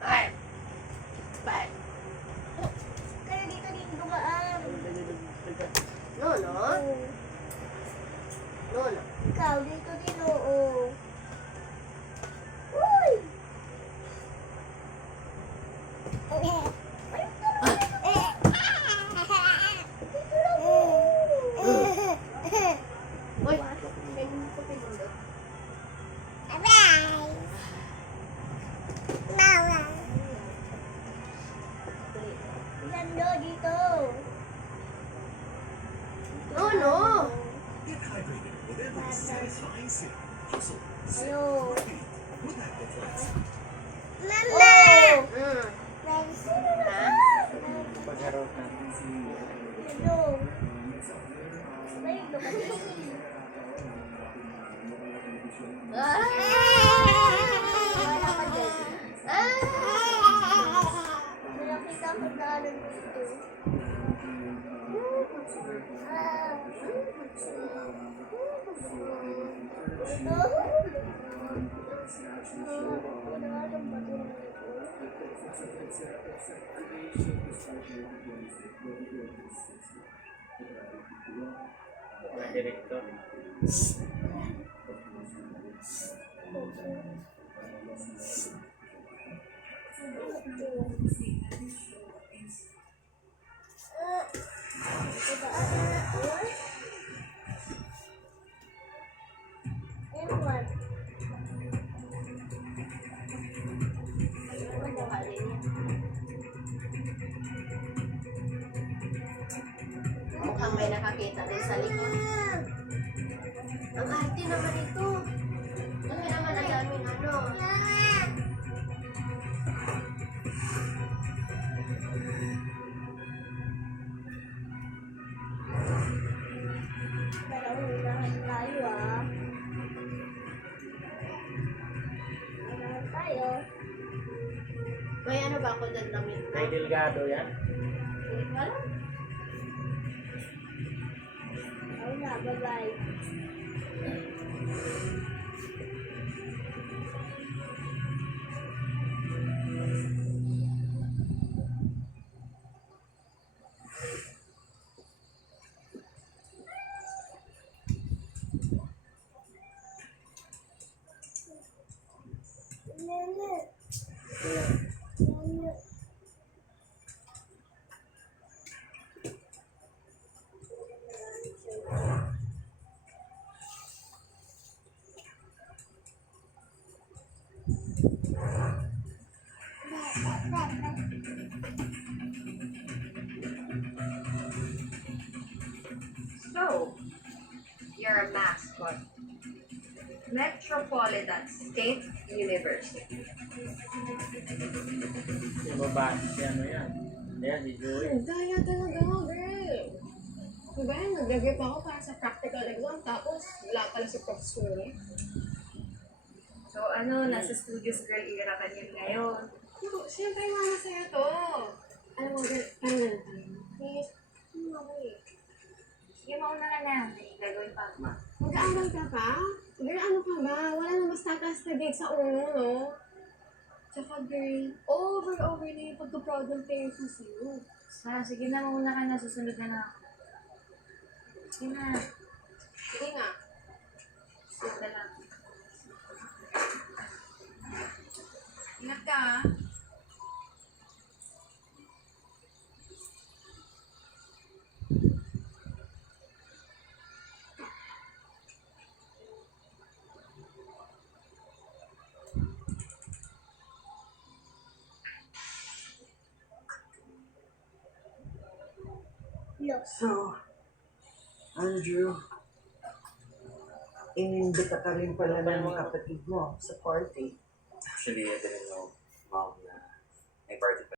Ay! Bye! Kaya dito dumaan. Nono? Nono? Ikaw, dito din, oo. Uy! Uy! Ganun ko pinundot. Lando dito. Nono! Get hydrated with every satisfying sip. Hustle, sip, Hello. repeat. With Aqua Flex. Mama! Mm. Sino na? Pagharap natin si Hello. Sabay, kasi. Ah! Wala ka dyan. Ah! May nakita ko daanan dito. director. Ewan. Mukhang may nakakita din sa likod. Ang arte naman ito. Kasi naman ang daming ano. Unahan tayo ah. Unahan tayo. May ano ba ako dyan damit? May Delgado yan. Hindi ko alam. Oo na, bye-bye. Nene. Nene. So, you're a mascot. Metropolitan State University. Yung babae, si ano yan. Ayan, si Joey. Daya talaga, girl. Diba yan, nag-review pa ako para sa practical exam, tapos wala pala si professor eh. So, nasa studios girl era ka niyo ngayon. Pero, siyempre, mama sa'yo to. Alam mo, girl, ano na tayo? Please, ano ako eh. Sige, mauna ka na. May gagawin pa ako. Mag-aaral ka pa? Girl, ano ka ba? Wala na mas tataas na grade sa uno, no? Tsaka, girl, over na yung pagka-proud ng parents mo sa'yo. Sige na, mauna ka na. Susunod na ako. Sige na. Sige nga. Susunod na lang. Ingat ka, ah. So, Andrew, inimbita ka rin pala ng kapatid mo sa party. Actually, I didn't know, Mom, na may party